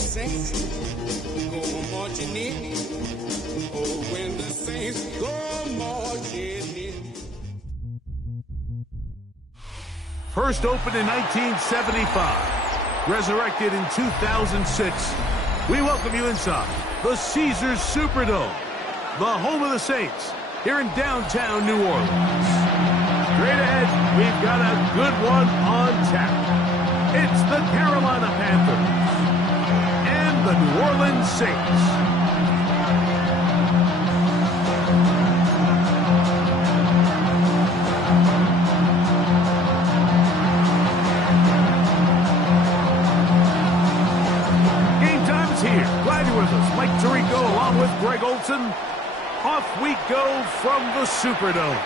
saints go marching in. Oh, when the saints go marching in. First opened in 1975, resurrected in 2006. We welcome you inside the Caesars Superdome, the home of the Saints, here in downtown New Orleans. Straight ahead, we've got a good one on tap. It's the Carolina Panthers and the New Orleans Saints. Game time is here. Glad you're with us. Mike Tirico along with Greg Olson. Off we go from the Superdome.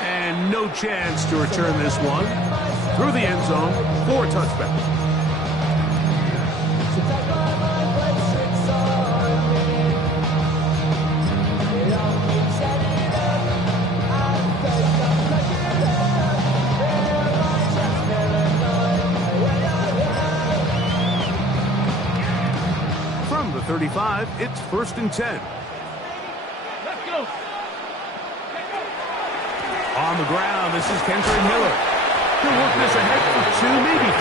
And no chance to return this one through the end zone for a touchback. From the 35, it's 1st and 10. On the ground, this is Kendrick Miller. He'll work this ahead for 2, maybe 3.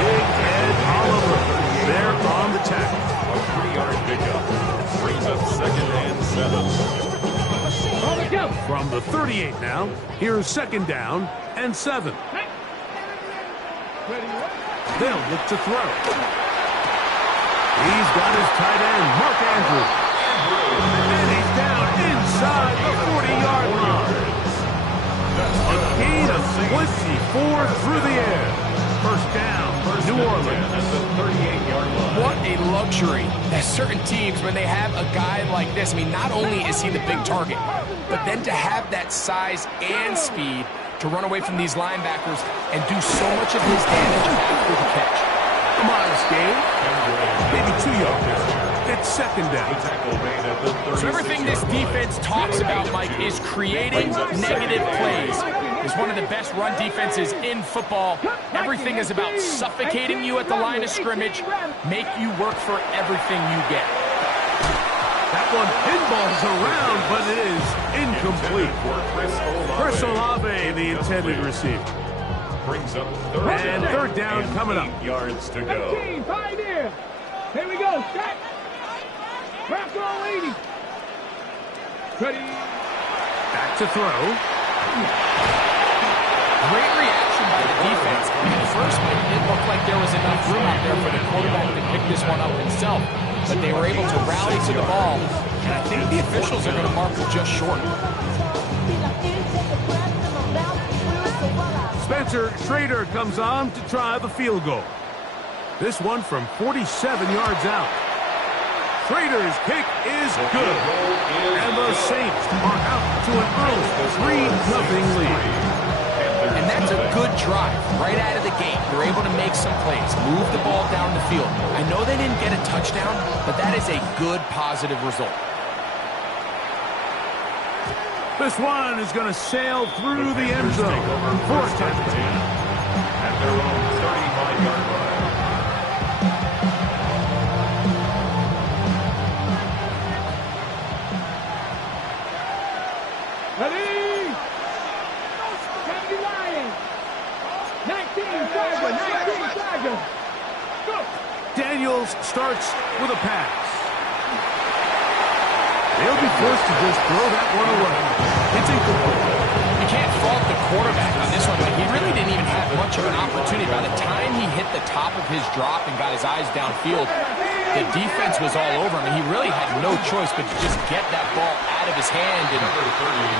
Big Ed Oliver there on the tackle. A 3-yard pickup brings up 2nd and 7. From the 38 now, here's 2nd down and 7. They'll look to throw. He's got his tight end, Mark Andrews. And he's down inside the 40-yard line. A gain of 24 through the air. 1st down, New Orleans. What a luxury that certain teams, when they have a guy like this, I mean, not only is he the big target, but then to have that size and speed to run away from these linebackers and do so much of his damage after the catch. A modest gain, maybe 2 yards. It's 2nd down. So everything this defense talks about, Mike, is creating negative plays. It's one of the best run defenses in football. Everything is about suffocating you at the line of scrimmage, make you work for everything you get. That one pinballs around, but it is incomplete. Chris Olave, the intended receiver. And 3rd down coming up. 8 yards to go. 5 here. Here we go. Set. Wrap all 80. Ready. Back to throw. Great reaction by the defense. At first, it didn't look like there was enough room out there for the quarterback to pick this one up himself. But they were able to rally to the ball. And I think the officials are going to mark it just short. Spencer Schrader comes on to try the field goal. This one from 47 yards out. Schrader's kick is good. And the Saints are out to an early 3-0 lead. And that's a good drive right out of the gate. They're able to make some plays, move the ball down the field. I know they didn't get a touchdown, but that is a good, positive result. This one is going to sail through the end zone for a touchdown. At their own 35-yard line. Ready. 70 Lions. 19 Tiger. Go. Daniels starts with a pass. They'll be forced to just throw that one away. It's incomplete. You can't fault the quarterback on this one, but he really didn't even have much of an opportunity. By the time he hit the top of his drop and got his eyes downfield, the defense was all over him, and he really had no choice but to just get that ball out of his hand and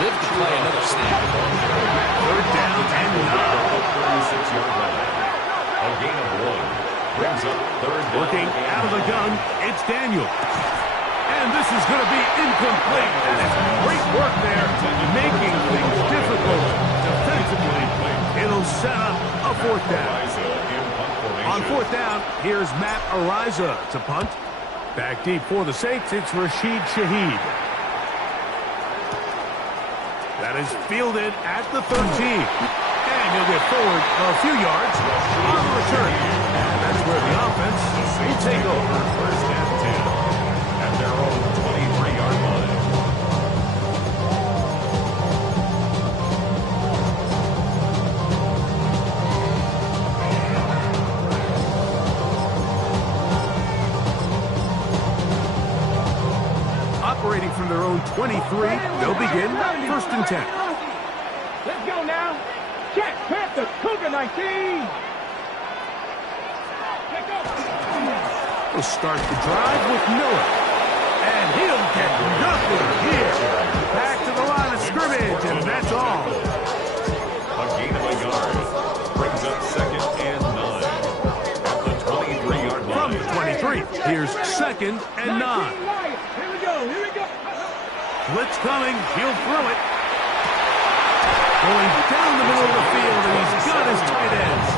live to play another snap. 3rd down and 36-yard line. A gain of 1 brings up 3rd down. Working out of the gun, it's Daniel. And this is going to be incomplete. And it's great work there, making things difficult defensively. It'll set up a 4th down. On 4th down, here's Matt Ariza to punt. Back deep for the Saints, it's Rashid Shaheed. That is fielded at the 13. And he'll get forward a few yards on the return. And that's where the offense will take over. First and 10 at their own 23-yard line. Operating from their own 23, they'll begin first and 10. Let's go now. Check, Panther, Cougar 19. We'll start the drive with Miller. And he'll get nothing here. Back to the line of scrimmage, and that's all. A gain of a yard brings up second and 9 at the 23-yard line. From the 23, here's second and 9. Here we go. Blitz coming, he'll throw it. Going down the middle of the field, and he's got his tight ends.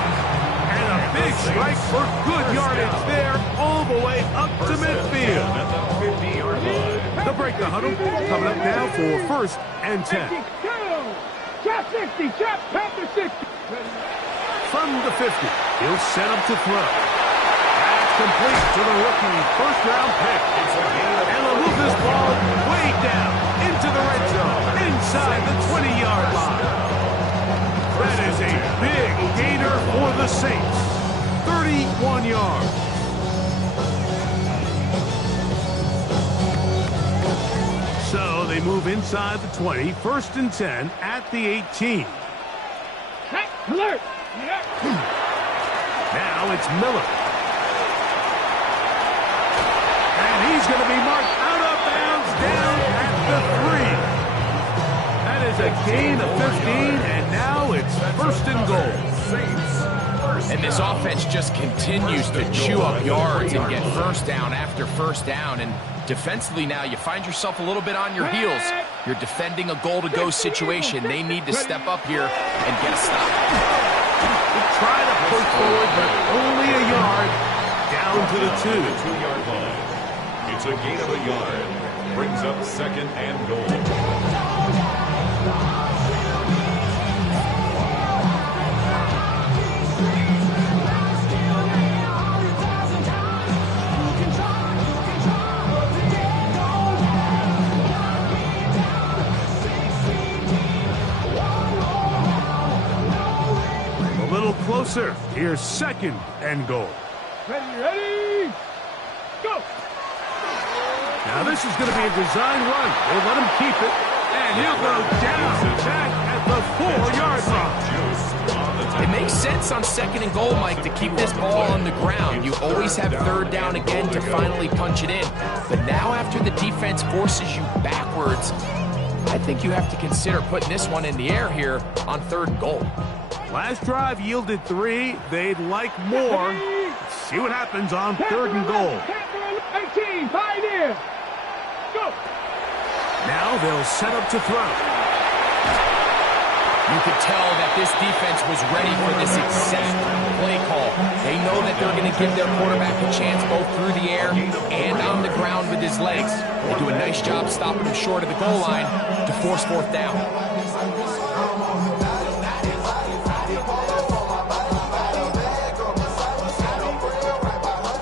And a big strike for good yardage there, all the way up to midfield. At the 50-yard line. The break the huddle, coming up now for first and 10. 52. Chop 60, chop Panther 60. From the 50, he'll set up to throw. That's complete to the rookie first-round pick. And they'll move this ball way down into the red zone, inside the 20-yard line. That is a big gainer for the Saints. 31 yards. So they move inside the 20, first and 10 at the 18. Hey, alert. Now it's Miller. And he's going to be marked out of bounds down at the 3. That is a gain of 15, and now it's first and goal. And this offense just continues to chew up yards and get first down after first down. And defensively now, you find yourself a little bit on your heels. You're defending a goal-to-go situation. They need to step up here and get a stop. Try to push forward, but only a yard down to the 2. 2-yard line. It's a gain of a yard. Brings up second and goal. A little closer. Here's second and goal. Ready, go. Now this is going to be a design run. They'll let him keep it, and he'll go down back at the 4-yard line. It makes sense on second and goal, Mike, to keep this ball on the ground. You always have third down again to finally punch it in. But now after the defense forces you backwards, I think you have to consider putting this one in the air here on third and goal. Last drive yielded 3. They'd like more. Let's see what happens on third and goal. 18, pioneer. Go. Now they'll set up to throw. You could tell that this defense was ready for this exact play call. They know that they're going to give their quarterback a chance both through the air and on the ground with his legs. They do a nice job stopping him short of the goal line to force fourth down.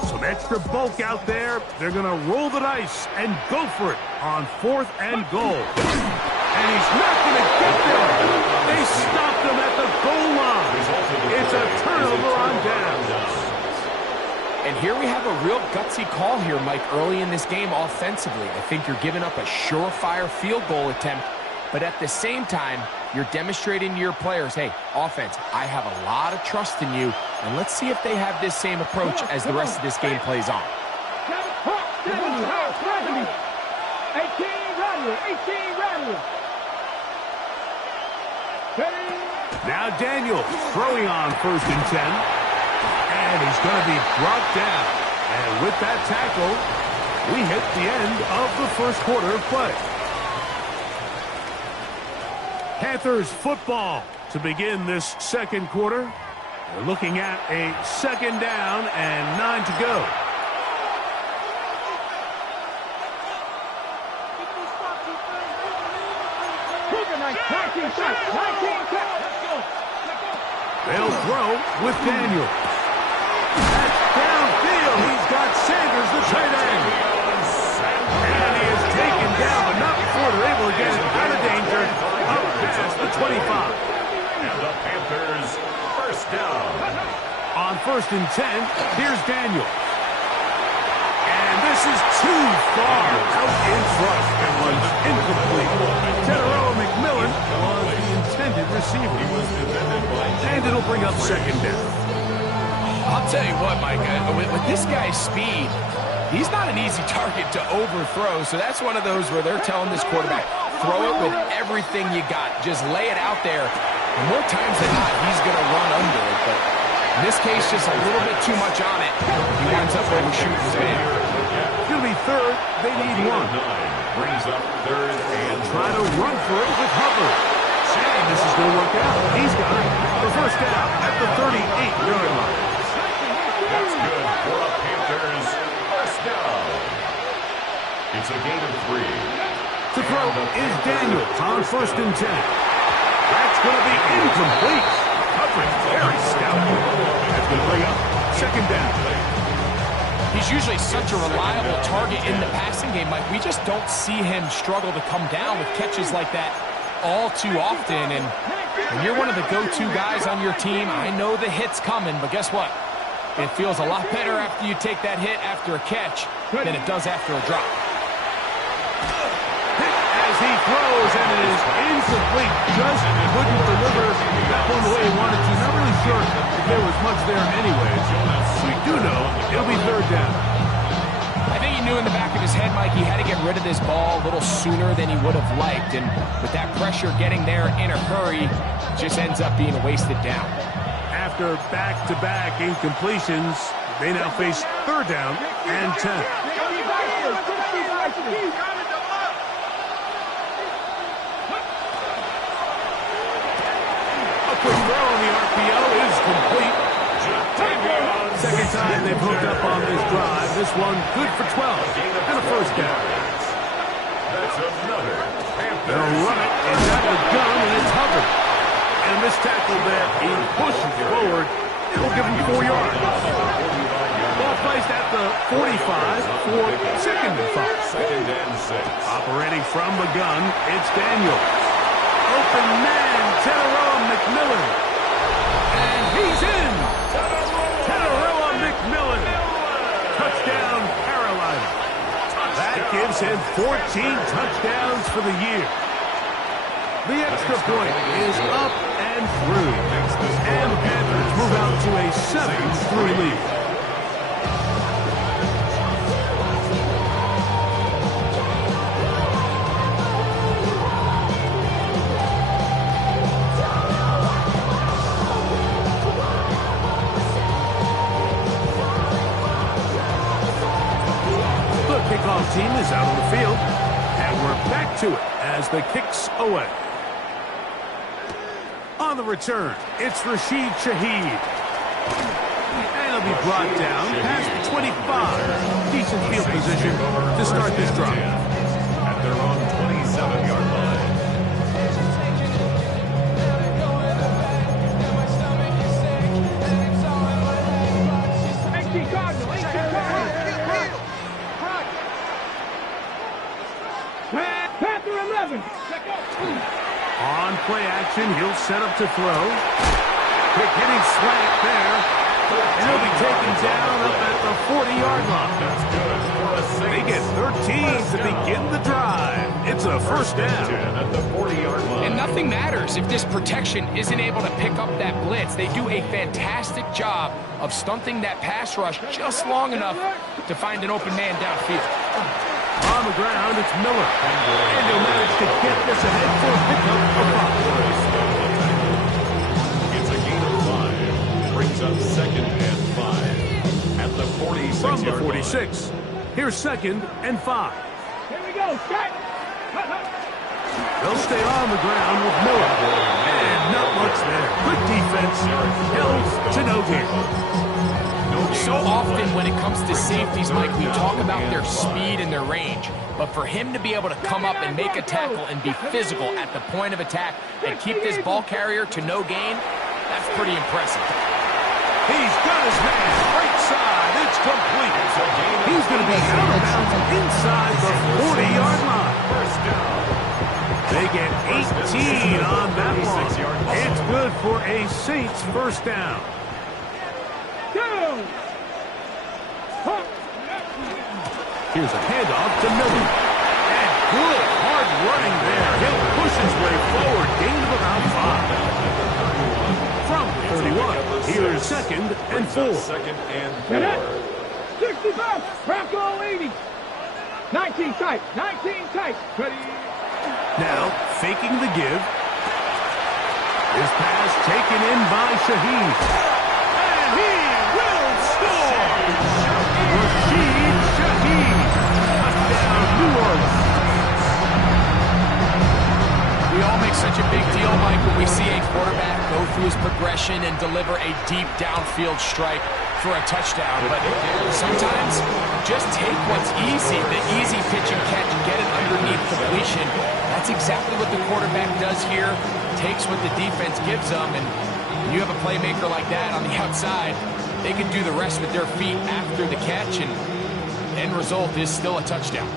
Some extra bulk out there. They're going to roll the dice and go for it on fourth and goal. And he's not going to get there. They stopped him at the goal line. It's a turnover on downs. And here we have a real gutsy call here, Mike, early in this game offensively. I think you're giving up a surefire field goal attempt, but at the same time, you're demonstrating to your players, hey, offense, I have a lot of trust in you, and let's see if they have this same approach as the rest of this game plays on. 18 Rattler. Now Daniels throwing on first and 10. And he's going to be brought down. And with that tackle, we hit the end of the first quarter of play. Panthers football to begin this second quarter. We're looking at a second down and 9 to go. They'll throw with Daniel. That's downfield. He's got Sanders, the tight end. And he is taken down, but not before they're able to get it out of danger. Up past the 25. And the Panthers first down. On 1st and 10, here's Daniel. And this is too far out in front. It was incomplete. Teteroa McMillan was the intended receiver. And it'll bring up 2nd down. I'll tell you what, Mike, with this guy's speed, he's not an easy target to overthrow. So that's one of those where they're telling this quarterback, throw it with everything you got. Just lay it out there. And more times than not, he's going to run under it. But in this case, just a little bit too much on it. He winds up overshooting his man. It's going to be 3rd. They need 1. Brings up 3rd and try to run for it with Hubbard. And this is going to work out. He's got it. The 1st down at the 38-yard line. That's good for the Panthers. First down. It's a gain of 3. To throw is Daniel on 1st and 10. That's going to be incomplete. Coverage very stout. That's going to bring up 2nd down. He's usually such a reliable target in the passing game, Mike. We just don't see him struggle to come down with catches like that all too often. And when you're one of the go-to guys on your team, I know the hit's coming, but guess what? It feels a lot better after you take that hit after a catch than it does after a drop. As he throws, and it is incomplete. Just couldn't deliver that one the way he wanted to. Not really sure if there was much there anyways. We do know it'll be 3rd down. I think he knew in the back of his head, Mike, he had to get rid of this ball a little sooner than he would have liked. And with that pressure getting there in a hurry, it just ends up being a wasted down. After back-to-back incompletions, they now face 3rd down and 10. A quick throw on the RPO is complete. 2nd time they've hooked up on this drive. This one good for 12 and a 1st down. That's another. They'll run it, and got the gun, and it's Hubbard. And this tackle there, he pushes forward. It'll give him 4 yards. Ball placed at the 45 for 2nd and 5. 2nd and 6. Operating from the gun, it's Daniel. Open man, Teteroa McMillan. And he's in. Teteroa McMillan. Touchdown, Carolina. That gives him 14 touchdowns for the year. The extra point is up and through. And the Panthers move out to a 7-3 lead. The kickoff team is out on the field. And we're back to it as the kick's away. On the return, it's Rashid Shaheed. And he'll be brought down past the 25. Decent field position to start this drive. At their own 27-yard line. Panther 11. On play action, he'll set up to throw. Quick hitting slant there. And he'll be taken down up at the 40-yard line. That's good for a 6. They get 13 to begin the drive. It's a 1st down. At the 40-yard line. And nothing matters if this protection isn't able to pick up that blitz. They do a fantastic job of stunting that pass rush just long enough to find an open man downfield. On the ground, it's Miller. And he'll manage to get this ahead for a pickup of 5. It's a gain of 5. Brings up 2nd and 5. At the 46-yard From the line. 46, here's 2nd and 5. Here we go. Start. They'll stay on the ground with Miller. And not much there. Good defense. Held to no gain. So often when it comes to safeties, Mike, we talk about their speed and their range. But for him to be able to come up and make a tackle and be physical at the point of attack and keep this ball carrier to no gain, That's pretty impressive. He's got his man right side. It's complete. He's going to be out of bounds inside the 40-yard line. First down. They get 18 on that one. It's good for a Saints first down. Here's a handoff to Miller. And good hard running there. He'll push his way forward. Gain of about 5. From 31, here's second and 4. Second and 4. 65, Bronco 80. 19 tight, 19 tight. Ready? Now, faking the give. His pass taken in by Shaheed. And he will score! Rashid Shaheed. Touchdown, New Orleans. We all make such a big deal, Mike, when we see a quarterback go through his progression and deliver a deep downfield strike for a touchdown. But sometimes just take what's easy, the easy pitch and catch, get it underneath completion. That's exactly what the quarterback does here. Takes what the defense gives them, and when you have a playmaker like that on the outside, they can do the rest with their feet after the catch, and the end result is still a touchdown.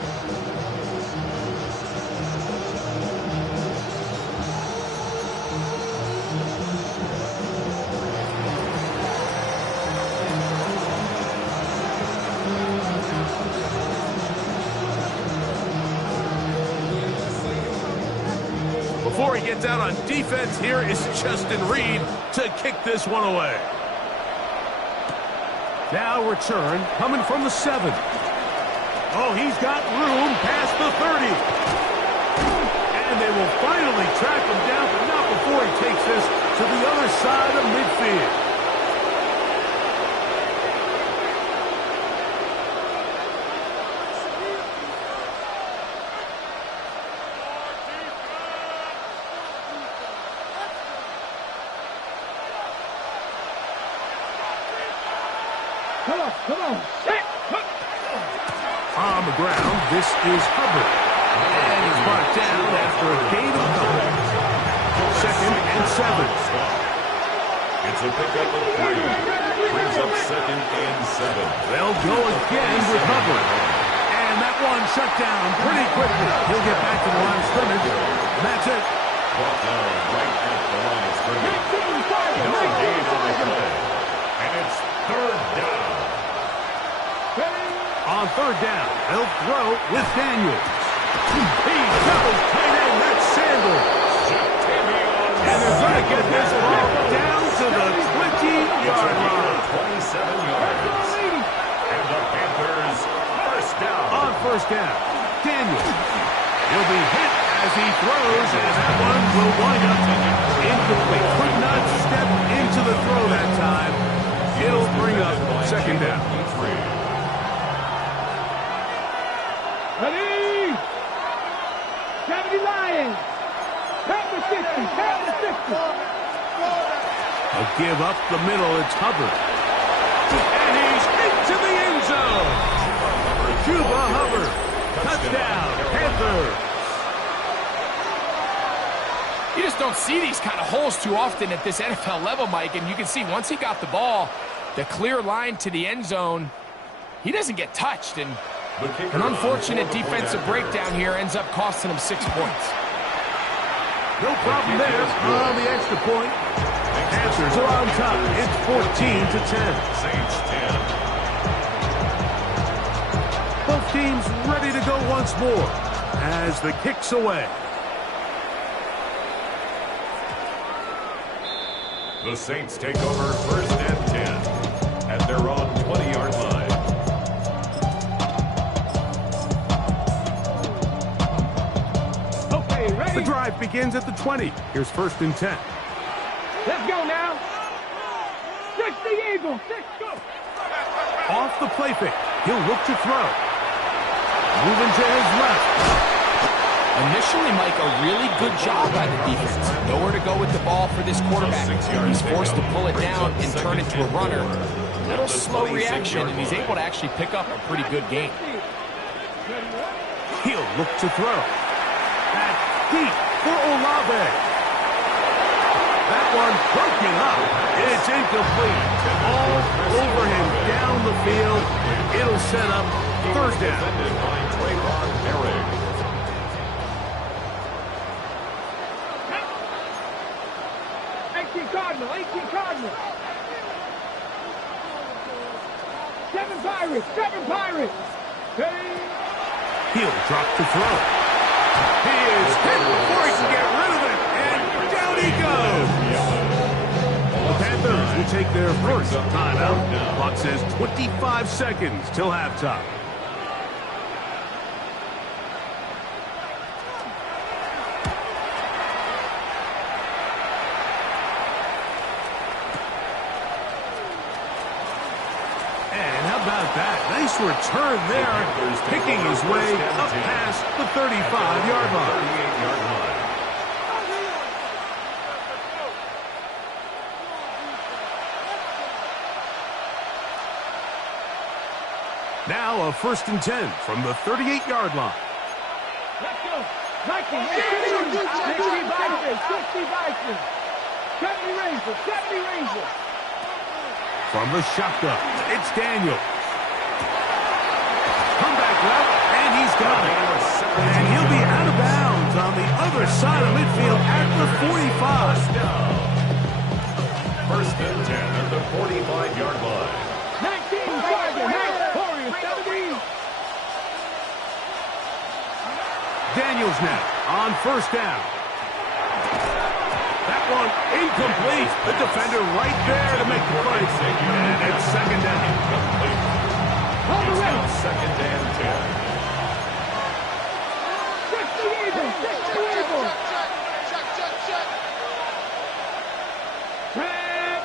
Before he gets out on defense, here is Justin Reed to kick this one away. Now return coming from the 7. Oh, he's got room past the 30. And they will finally track him down, but not before he takes this to the other side of midfield. Come on, set. On the ground, this is Hubbard. And he's brought down after a gain of a couple. Second and 7. It's a pickup of 3. Brings up second and 7. They'll go again with Hubbard. And that one shut down pretty quickly. He'll get back to the line of scrimmage. And that's it. Brought down right at the line of scrimmage. No gain on the play. And it's third down. On third down, they'll throw with Daniels. He doubles tight end, that's Sanders. And they're going to get this ball down to the 20-yard line. 27 yards. And the Panthers first down. On first down, Daniels. He'll be hit as he throws, and that one will wind up incomplete. Could not step into the throw that time. It'll bring up second down. Ready? 70 Lions. Count the 50. Count the 50. A give up the middle. It's Hubbard. And he's into the end zone. Cuba Hubbard. Touchdown, Panthers. You just don't see these kind of holes too often at this NFL level, Mike, and you can see once he got the ball, the clear line to the end zone, he doesn't get touched, and an unfortunate defensive breakdown here ends up costing him 6 points. No problem there on the extra point. Panthers are on top. It's 14-10. Saints 10. Both teams ready to go once more as the kick's away. The Saints take over first and 10 at their own 20-yard line. Okay, ready? The drive begins at the 20. Here's first and 10. Let's go now. 60 Eagles. Let's go. Off the play fake. He'll look to throw. Moving to his left. Initially, Mike, a really good job by the defense. Nowhere to go with the ball for this quarterback. He's forced to pull it down and turn it to a runner. A little slow reaction, and he's able to actually pick up a pretty good game. He'll look to throw. That's deep for Olave. That one broken up. It's incomplete. All over him down the field. It'll set up third down. Defended by Trayvon Merrick. 18 Cardinal, 18 Cardinal. 7 Pirates, 7 Pirates. Ready? He'll drop the throw. He is hit before he can get rid of it. And down he goes. The Panthers will take their first timeout. Clock says 25 seconds till halftime. And how about that? Nice return there, picking his way up past the 35-yard line. 38-yard line. Now a 1st and 10 from the 38-yard line. Let's go. Vikings, 60 Vikings, 60 Vikings. 70 Rangers, 70 Rangers. From the shotgun, it's Daniels. Comeback route, and he's got it. And he'll be out of bounds on the other side of midfield at the 45. First and 10 at the 45-yard line. 19 Vikings, Warriors, 70. Daniels now on 1st down. That one incomplete. The defender right there to make the play. And it's 2nd down. Hold the It's way. now 2nd and 10. 60 Eagles, 60 Eagles. Trap.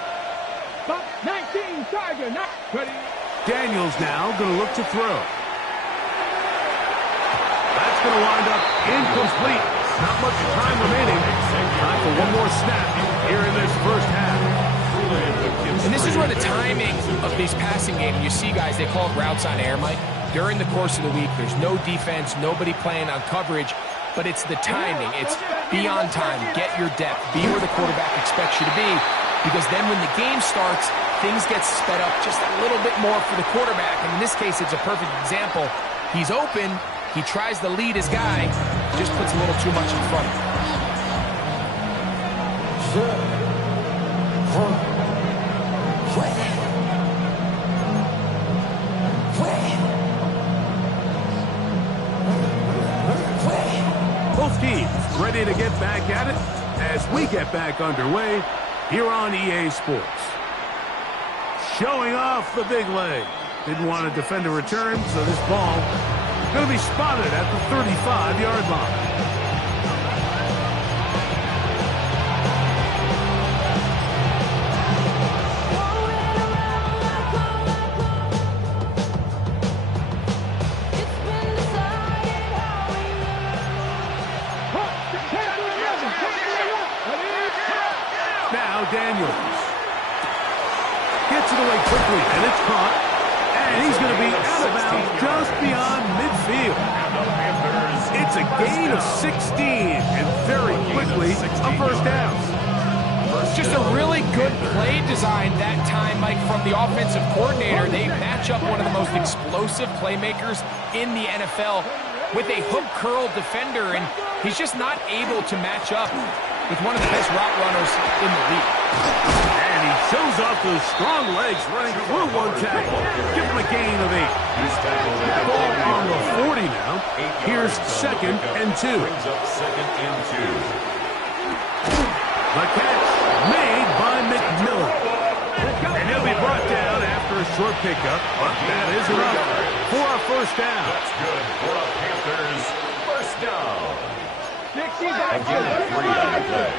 Bump, 19 Tiger, not ready. Daniels now going to look to throw. That's going to wind up incomplete. Not much time remaining. Time for one more snap here in this first half. And this is where the timing of these passing games, you see guys, they call it routes on air, Mike. During the course of the week, there's no defense, nobody playing on coverage, but it's the timing. It's be on time, get your depth, be where the quarterback expects you to be, because then when the game starts, things get sped up just a little bit more for the quarterback. And in this case, it's a perfect example. He's open, he tries to lead his guy, just puts a little too much in front. Both teams ready to get back at it as we get back underway here on EA Sports. Showing off the big leg. Didn't want to defend a return, so this ball going to be spotted at the 35-yard line. Now Daniels gets it away quickly, and it's caught. And he's going to be out of bounds just beyond midfield. It's a gain of 16, and very quickly a first down. Just a really good play design that time, Mike, from the offensive coordinator. They match up one of the most explosive playmakers in the NFL with a hook curl defender, and he's just not able to match up with one of the best route runners in the league. And he shows off those strong legs running through one tackle. Give him a gain of 8. Ball on the 40 now. Here's 2nd and 2. Brings up 2nd and 2. The catch made by McMillan. And he'll be brought down after a short pickup, but that is enough for a first down. That's good for a Panthers first down. 60 Again, a 3-down play.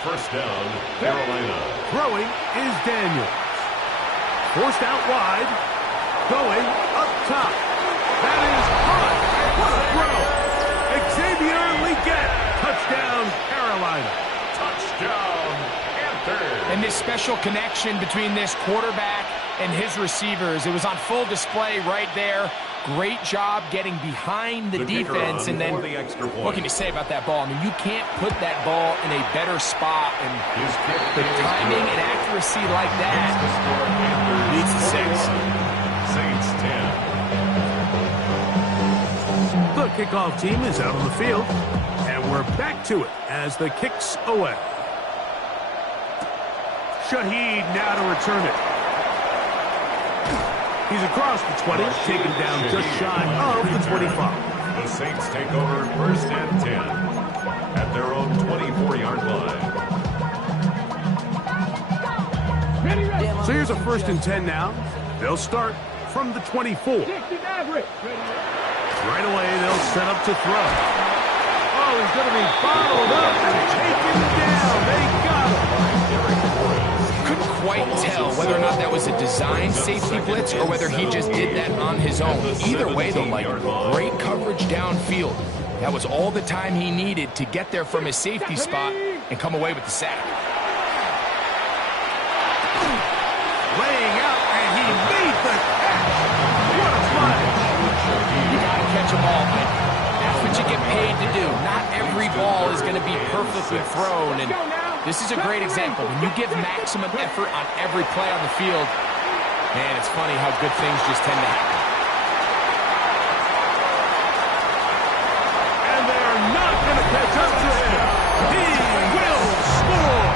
First down, Carolina. Throwing is Daniels. Forced out wide. Going up top. That is hot. What a throw. Xavier Legette. Touchdown, Carolina. Touchdown, Panthers. And this special connection between this quarterback and his receivers, it was on full display right there. Great job getting behind the defense, and then what can you say about that ball? I mean, you can't put that ball in a better spot, and the timing and accuracy like that leads to 6. Saints 10. The kickoff team is out on the field, and we're back to it as the kick's away. Shaheed now to return it. He's across the 20, taken down just shy of the 25. The Saints take over 1st and 10 at their own 24-yard line. So here's a 1st and 10 now. They'll start from the 24. Right away, they'll set up to throw. Oh, he's going to be bottled up and taken down. They got him. Couldn't quite tell whether or not that was a design safety blitz or whether he just did that on his own. Either way, though, Mike, great coverage downfield. That was all the time he needed to get there from his safety spot and come away with the sack. Laying out, and he made the catch. What a play. You got to catch them all, Mike. That's what you get paid to do. Not every ball is going to be perfectly thrown, and this is a great example. When you give maximum effort on every play on the field, man, it's funny how good things just tend to happen. And they're not going to catch up to him. He will score.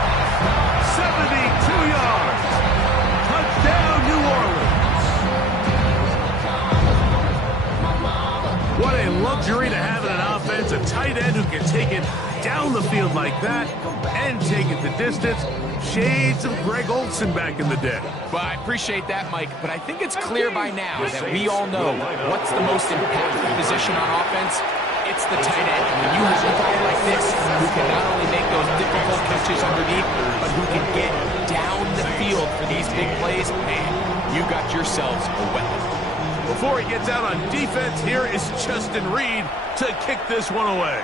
72 yards. Touchdown, New Orleans. What a luxury to have in an offense, a tight end who can take it down the field like that and take it the distance. Shades of Greg Olsen back in the day. Well, I appreciate that, Mike, but I think it's clear by now that we all know what's the most impactful position on offense. It's the tight end. When you have a guy like this who can not only make those difficult catches underneath, but who can get down the field for these big plays, man, you got yourselves a weapon. Before he gets out on defense, here is Justin Reed to kick this one away.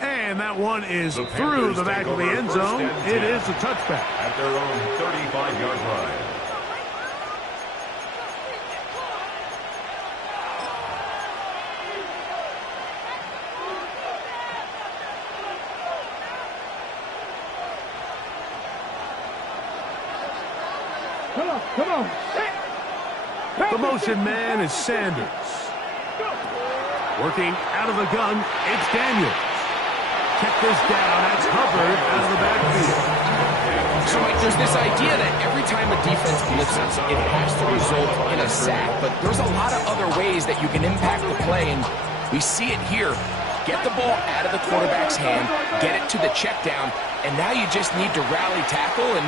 And that one is through the back of the end zone. It is a touchback. At their own 35-yard line. Come on. The motion man is Sanders. Working out of the gun, it's Daniels. Check this down. That's Hubbard out of the backfield. So, Mike, there's this idea that every time a defense blitzes, it has to result in a sack. But there's a lot of other ways that you can impact the play, and we see it here. Get the ball out of the quarterback's hand, get it to the check down, and now you just need to rally tackle and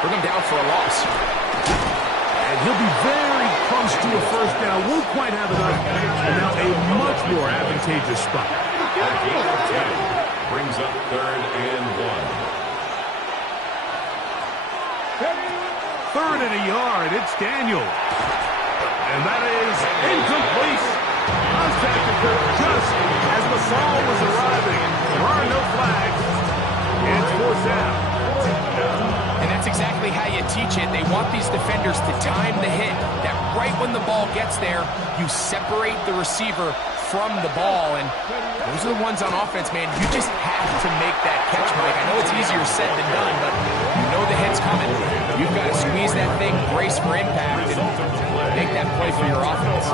bring him down for a loss. And he'll be very close to a first down. Won't quite have enough. And now a much more advantageous spot. Brings up 3rd and 1. 3rd and a yard. It's Daniel. And that is incomplete. Contact occurred just as the ball was arriving. There are no flags. It's 4th down. And that's exactly how you teach it. They want these defenders to time the hit. That right when the ball gets there, you separate the receiver from the ball. And those are the ones on offense, man. You just have to make that catch, Mike. I know it's easier said than done, but you know the hit's coming. You've got to squeeze that thing, brace for impact, and make that play for your offense.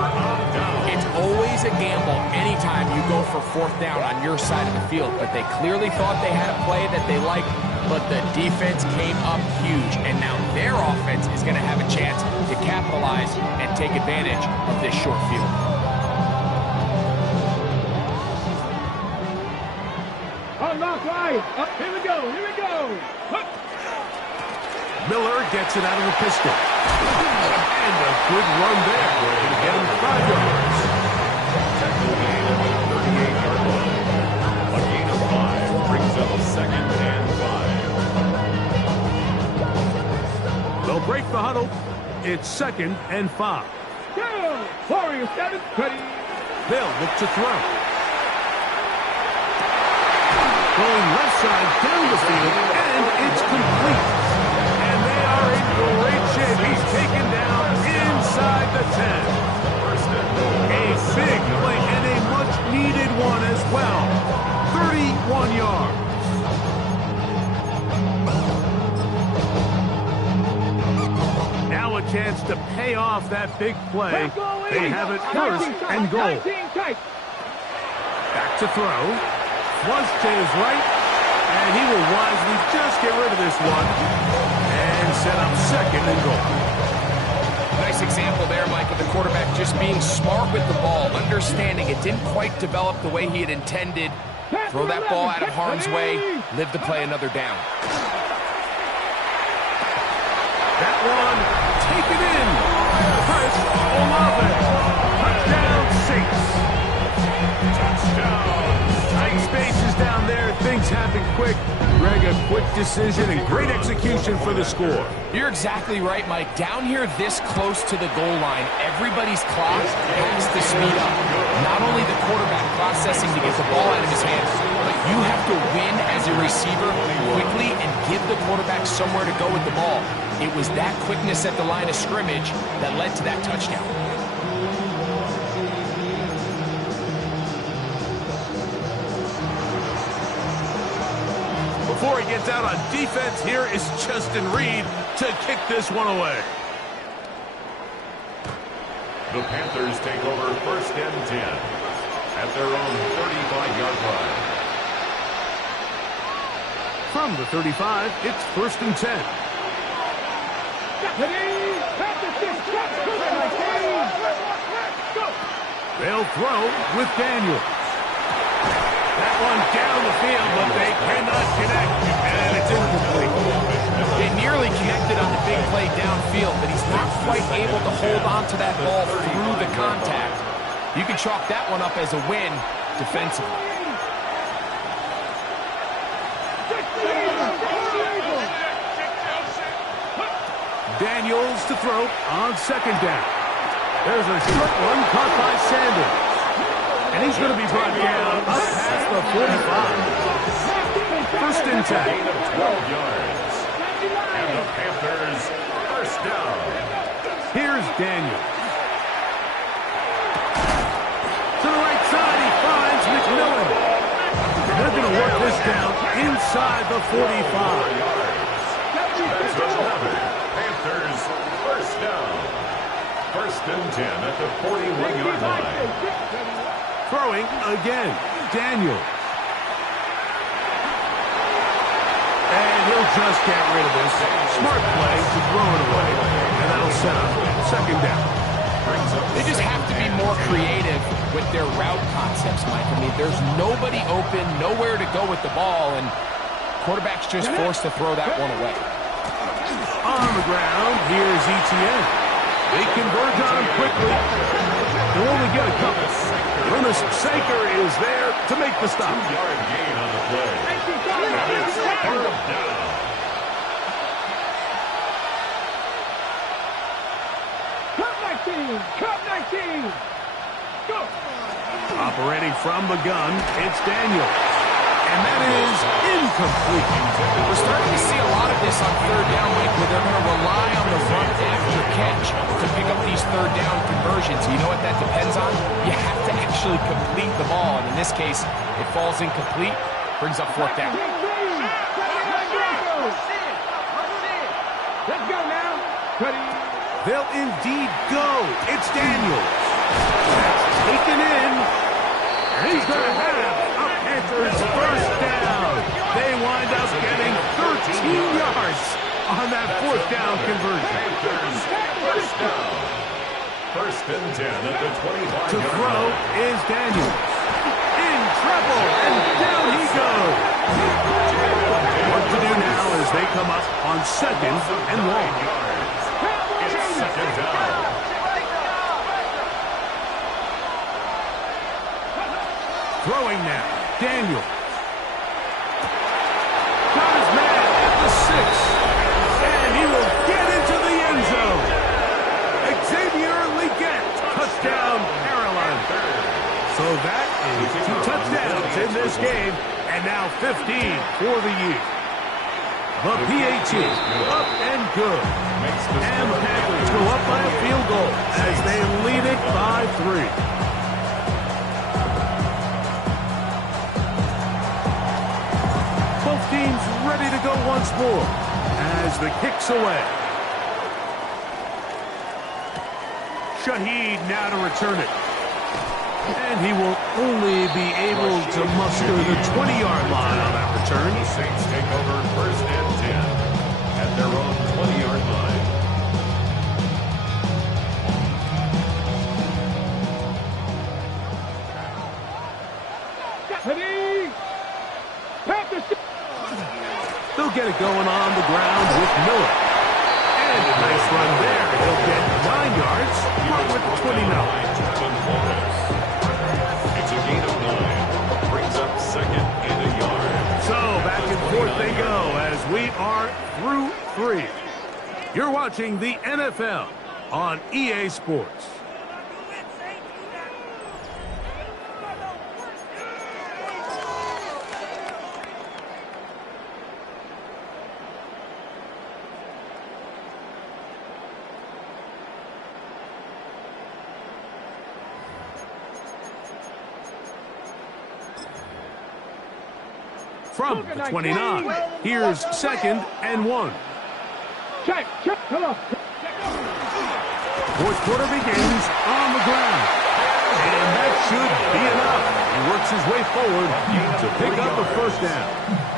It's always a gamble anytime you go for 4th down on your side of the field, but they clearly thought they had a play that they liked, but the defense came up huge, and now their offense is going to have a chance to capitalize and take advantage of this short field. Unlock right. Up. Here we go. Hup. Miller gets it out of the pistol. And a good run there. Going to get him 5 yards. Tackle gain at the 38-yard line. A gain of 5 brings up 2nd and 5. They'll break the huddle. It's 2nd and 5. Go. Warrior 7. Ready. They'll look to throw. Going left side down the field, and it's complete. And they are in great shape. He's taken down inside the 10. chance to pay off that big play. They have it first and goal. Back to throw. Flush to his right. And he will wisely just get rid of this one. And set up second and goal. Nice example there, Mike, of the quarterback just being smart with the ball, understanding it didn't quite develop the way he had intended. Throw that ball out of harm's way, live to play another down. That one, taken in. Chris Olave. Touchdown, Saints. Touchdown. Tight spaces down there. Things happen quick. Greg, a quick decision and great execution for the score. You're exactly right, Mike. Down here this close to the goal line, everybody's clock has to speed up. Not only the quarterback processing to get the ball out of his hands, but you have to win as a receiver quickly and give the quarterback somewhere to go with the ball. It was that quickness at the line of scrimmage that led to that touchdown. Before he gets out on defense, here is Justin Reed to kick this one away. The Panthers take over 1st and 10 at their own 35-yard line. From the 35, it's 1st and 10. They'll throw with Daniel. That one down the field, but they cannot connect, and it's incomplete. They nearly connected on the big play downfield, but he's not quite able to hold on to that ball through the contact. You can chalk that one up as a win defensively. Daniels to throw on 2nd down. There's a short one caught by Sanders. And he's going to be brought down up past the 45. 1st and 10. Gain of 12 yards. And the Panthers 1st down. Here's Daniel. To the right side, he finds McMillan. They're going to work this down inside the 45. That's 11. Panthers 1st down. 1st and 10 at the 41-yard line. Throwing again, Daniel. And he'll just get rid of this. Smart play to throw it away. And that'll set up 2nd down. They just have to be more creative with their route concepts, Mike. I mean, there's nobody open, nowhere to go with the ball, and quarterback's just forced to throw that one away. On the ground, here's Etienne. They converge on him quickly. They'll only get a couple. Ernest Saker is there to make the stop. 2-yard gain on the play. And it's 3rd down. Cut 19. Go. Operating from the gun, it's Daniel. And that is incomplete. We're starting to see a lot of this on 3rd down, Mike, where they're going to rely on the run after catch to pick up these 3rd down conversions. You know what that depends on? You have to actually complete the ball, and in this case, it falls incomplete, brings up 4th down. Let's go now. They'll indeed go. It's Daniels. That's taken in. And he's going to have a Panthers 1st down. They wind up getting 13 yards on that 4th down conversion. Panthers 1st down. 1st and 10 at the 25-yard To throw is Daniels. In trouble, and down he goes. What to do now as they come up on 2nd and long. It's 2nd down. Throwing now, Daniel. Got his man at the 6, and he will get into the end zone. Xavier Legette, touchdown, Carolina. So that is 2 touchdowns in this game, and now 15 for the year. The PAT, up and good. And the Panthers go up by a field goal as they lead it by 3. Both teams ready to go once more as the kick's away. Shaheed now to return it. And he will only be able to muster the 20-yard line on that return. The Saints take over 1st and 10 at their own 20-yard line. They'll get it going on the ground with Miller. And a nice run there. He'll get 9 yards, mark with 29. It's a gain of 9. Brings up 2nd and a yard. So back and forth they go as we are through 3. You're watching the NFL on EA Sports. From the 29, here's 2nd and 1. Check, come on. Fourth quarter begins on the ground. And that should be enough. He works his way forward to pick up the 1st down.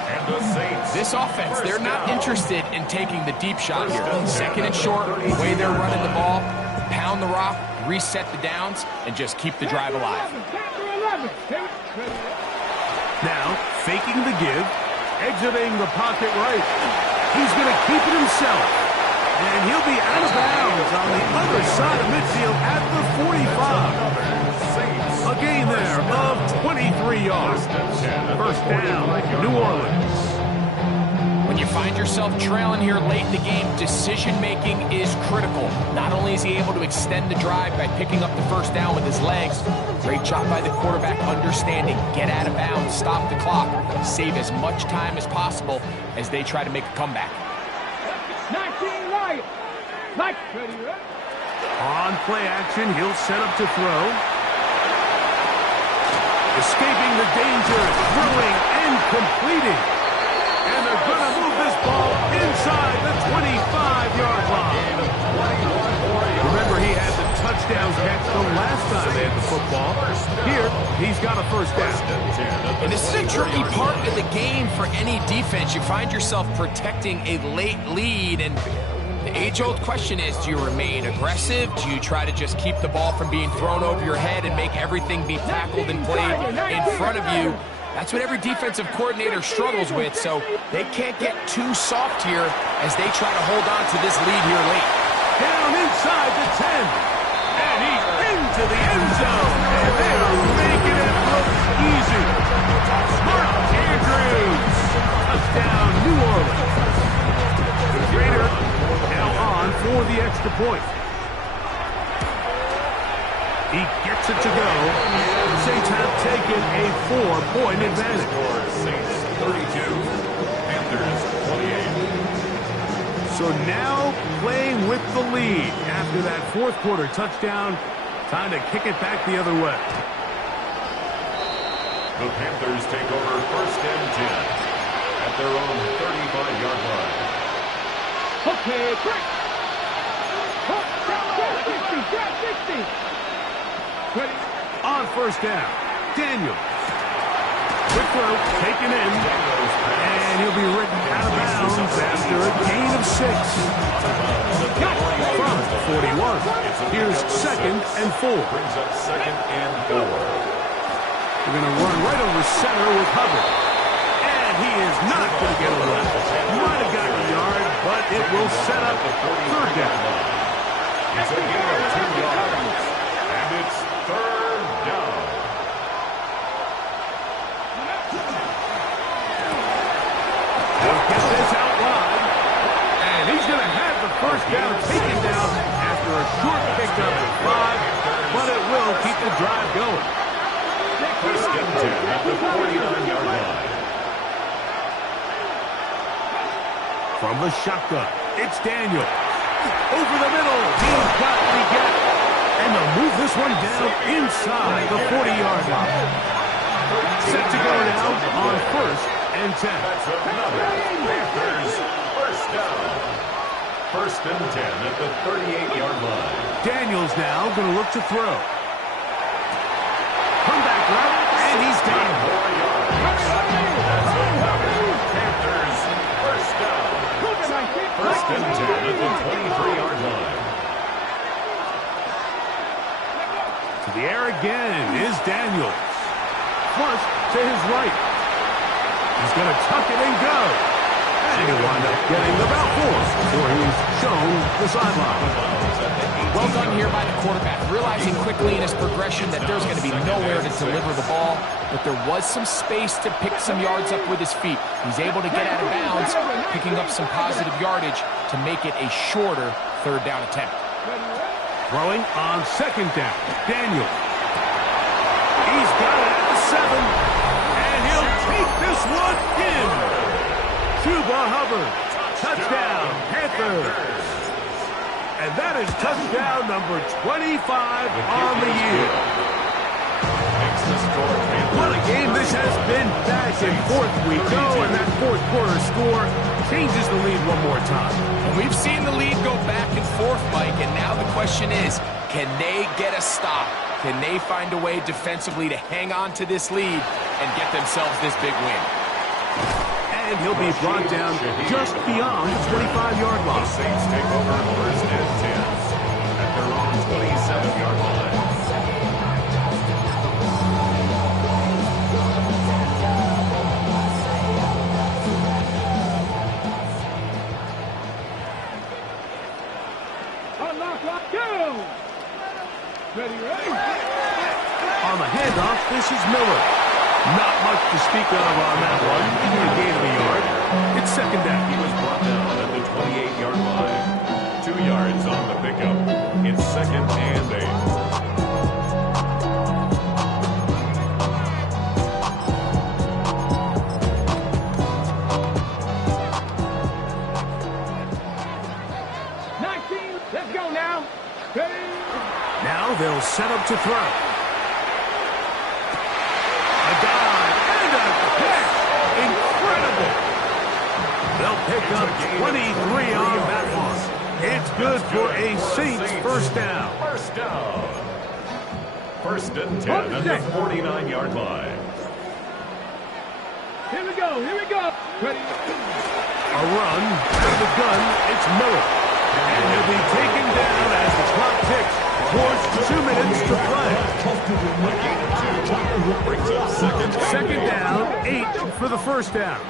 And the Saints. This offense, they're not interested in taking the deep shot here. 2nd and short, the way they're running the ball, pound the rock, reset the downs, and just keep the drive alive. Now, faking the give, exiting the pocket right. He's going to keep it himself. And he'll be out of bounds on the other side of midfield at the 45. A gain there of 23 yards. 1st down, New Orleans. When you find yourself trailing here late in the game, decision-making is critical. Not only is he able to extend the drive by picking up the 1st down with his legs, great job by the quarterback understanding, get out of bounds, stop the clock, save as much time as possible as they try to make a comeback. 19 right. On play action, he'll set up to throw. Escaping the danger, throwing and completing. And they're going to move this ball inside the 25-yard line. Remember, he had the touchdown catch the last time they had the football. Here, he's got a 1st down. And this is a tricky part of the game for any defense. You find yourself protecting a late lead, and the age-old question is, do you remain aggressive? Do you try to just keep the ball from being thrown over your head and make everything be tackled and played in front of you? That's what every defensive coordinator struggles with, so they can't get too soft here as they try to hold on to this lead here late. Down inside the 10. And he's into the end zone. And they are making it look easy. Mark Andrews. Touchdown, New Orleans. The Raider now on for the extra point. He gets it to go. The Saints have taken a 4-point advantage. Saints 32, Panthers 28. So now playing with the lead after that 4th quarter touchdown. Time to kick it back the other way. The Panthers take over 1st and 10 at their own 35-yard line. Okay, quick. Grab 60. On 1st down, Daniel. Quick throw, taken in, and he'll be written out of bounds after a gain of 6. From the 41, here's 2nd and 4. Brings up 2nd and 4. We're going to run right over center with Hubbard. And he is not going to get away. Might have gotten a yard, but it will set up the 3rd down. It's a gain of 2 yards. And it's 3rd down. He'll get this out wide. And he's going to have the 1st down taken down after a short pickup of 5. But it will keep the drive going. 1st and 10 at the 49-yard line. From the shotgun, it's Daniel. Over the middle, he's got the gap. And they'll move this one down inside the 40-yard line. Set to go now on 1st and 10. That's another Panthers 1st down. First and 10 at the 38-yard line. Daniels now going to look to throw. Comeback route, and he's done. Panthers, first down. First and 10 at the 23-yard line. To the air again is Daniels. Flush to his right. He's going to tuck it and go. And he'll wind up getting about 4 before he's shown the sideline. Well done here by the quarterback, realizing quickly in his progression that there's going to be nowhere to deliver the ball, but there was some space to pick some yards up with his feet. He's able to get out of bounds, picking up some positive yardage to make it a shorter third down attempt. Throwing on second down, Daniel. He's got it at the 7, and he'll take this one in. Chuba Hubbard, touchdown, Panthers. And that is touchdown number 25 on the year. What a game this has been. Back and forth we go, and that fourth quarter score changes the lead one more time. And we've seen the lead go back and forth, Mike, and now the question is, can they get a stop? Can they find a way defensively to hang on to this lead and get themselves this big win? And he'll be brought down just beyond the 25-yard line. The Saints take over first and 10 at their own 27-yard line. On the handoff, this is Miller. Not much to speak of on that one. Maybe a gain of a yard. It's second down. He was brought down at the 28-yard line. 2 yards on the pickup. It's second and 8. Let's go now. Now they'll set up to throw. A dive and a catch. Incredible. They'll pick up 23 on that one. It's good for a Saints first down. First down. First and 10 at the 49-yard line. Here we go. Here we go. Ready. A run out of the gun. It's Miller. And he'll be taken down as the clock ticks towards 2 minutes to play. Second down, 8 for the first down.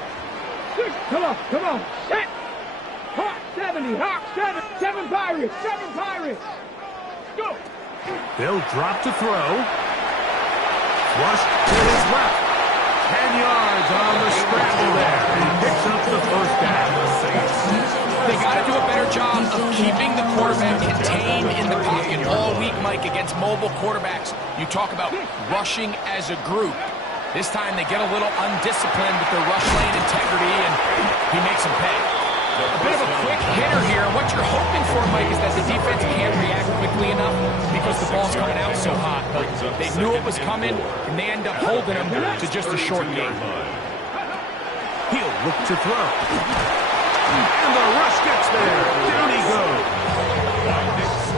Come on, come on. Set. Hawk 70, Hawk 7, 7 Pirates, 7 Pirates. Go. They'll drop to throw. Flush to his left. 10 yards on the scramble there. And he picks up the first down. They got to do a better job of keeping the quarterback contained in the pocket all week, Mike, against mobile quarterbacks. You talk about rushing as a group. This time they get a little undisciplined with their rush lane integrity, and he makes them pay. A bit of a quick hitter here. What you're hoping for, Mike, is that the defense can't react quickly enough because the ball's coming out so hot. But they knew it was coming, and they end up holding him to just a short game. He'll look to throw. And the rush gets there. Down he goes.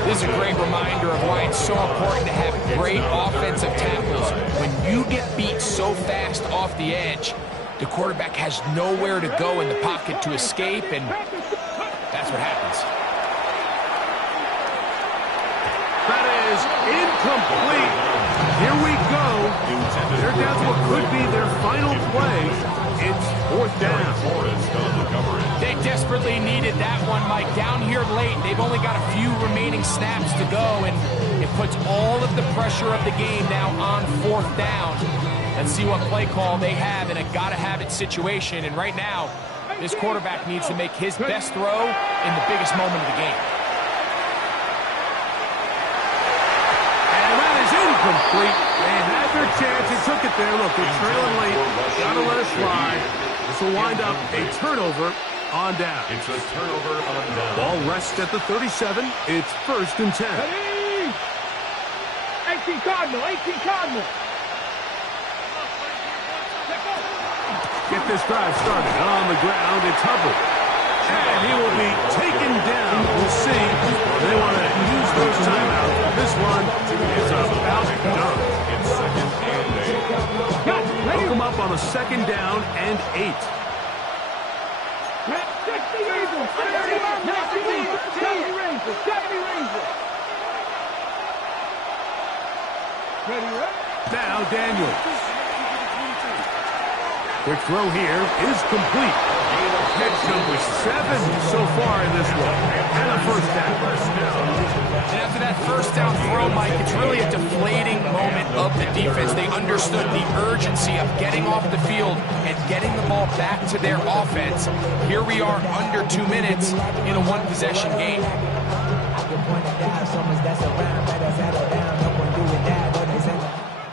This is a great reminder of why it's so important to have great offensive tackles. When you get beat so fast off the edge, the quarterback has nowhere to go in the pocket to escape, and that's what happens. That is incomplete. Here we go. They're down to what could be their final play. It's fourth down. They desperately needed that one, Mike. Down here late, they've only got a few remaining snaps to go, and it puts all of the pressure of the game now on fourth down. Let's see what play call they have in a gotta-have-it situation. And right now, this quarterback needs to make his best throw in the biggest moment of the game. And that is incomplete. They had their chance. They took it there. Look, they're trailing late. Gotta let it slide. This will wind up a turnover on down. It's a turnover on down. Ball rests at the 37. It's first and 10. 18 Cardinal, 18 Cardinal. Get this drive started on the ground. It's Hubbard. And he will be taken down second down and 8. 60 Eagles, 70 Eagles, 70 Rangers, 70 Rangers. Ready, right? Now Daniels. Quick throw here is complete. Catch number 7 so far in this one. And a first down. And after that first down throw, Mike, it's really a deflating moment of the defense. They understood the urgency of getting off the field and getting the ball back to their offense. Here we are under 2 minutes in a one-possession game.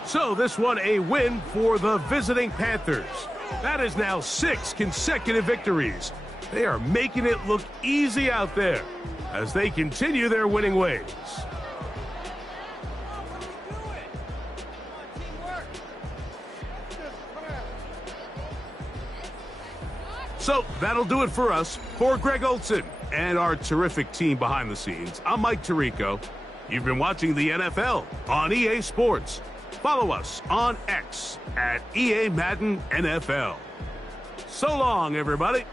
So this one a win for the visiting Panthers. That is now 6 consecutive victories. They are making it look easy out there as they continue their winning ways. So that'll do it for us. For Greg Olson and our terrific team behind the scenes, I'm Mike Tirico. You've been watching the NFL on EA Sports. Follow us on X at EA Madden NFL. So long, everybody.